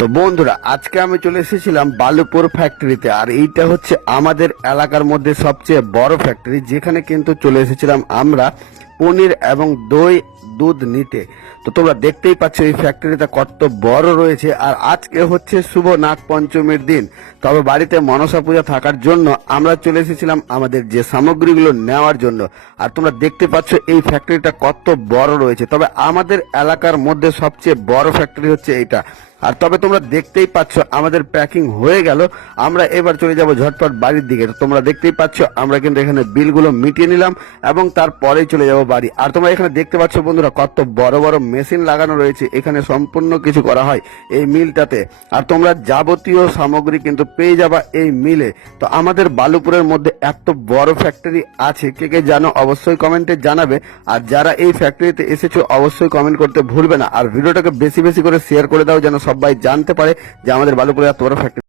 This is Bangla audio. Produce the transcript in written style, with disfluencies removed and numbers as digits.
তো বন্ধুরা, আজকে আমি চলে এসেছিলাম বালুপুর ফ্যাক্টরিতে। আর এইটা হচ্ছে আমাদের এলাকার মধ্যে সবচেয়ে বড় ফ্যাক্টরি, যেখানে কিন্তু চলে এসেছিলাম আমরা পনির এবং দই দুধ নিতে। তো তোমরা দেখতেই পাচ্ছ এই ফ্যাক্টরিটা কত বড় রয়েছে। আর আজকে হচ্ছে শুভ নাগ পঞ্চমীর দিন, তবে বাড়িতে মনসা পূজা থাকার জন্য আমরা চলে এসেছিলাম আমাদের যে সামগ্রীগুলো নেওয়ার জন্য। আর তোমরা দেখতে পাচ্ছ এই ফ্যাক্টরিটা কত বড় রয়েছে। তবে আমাদের এলাকার মধ্যে সবচেয়ে বড় ফ্যাক্টরি হচ্ছে এইটা। আর তবে তোমরা দেখতেই পাচ্ছ আমাদের প্যাকিং হয়ে গেল। আমরা এবার চলে যাব ঝটপট বাড়ির দিকে। তো তোমরা দেখতেই পাচ্ছ আমরা কিন্তু এখানে বিলগুলো মিটিয়ে নিলাম এবং তারপরেই চলে যাব বাড়ি। আর তোমরা এখানে দেখতে পাচ্ছ বন্ধুরা, কত বড় বড় মেশিন লাগানো রয়েছে। এখানে সম্পূর্ণ কিছু করা হয় এই মিলটাতে। আর তোমরা যাবতীয় সামগ্রী কিন্তু পেয়ে যাবা এই মিলে। তো আমাদের বালুপুরের মধ্যে এত বড় ফ্যাক্টরি আছে, কে কে জানো অবশ্যই কমেন্টে জানাবে। আর যারা এই ফ্যাক্টরিতে এসেছো অবশ্যই কমেন্ট করতে ভুলবে না। আর ভিডিওটাকে বেশি বেশি করে শেয়ার করে দাও, যেন সবাই জানতে পারে যে আমাদের বালুপুরে এত বড় ফ্যাক্টরি।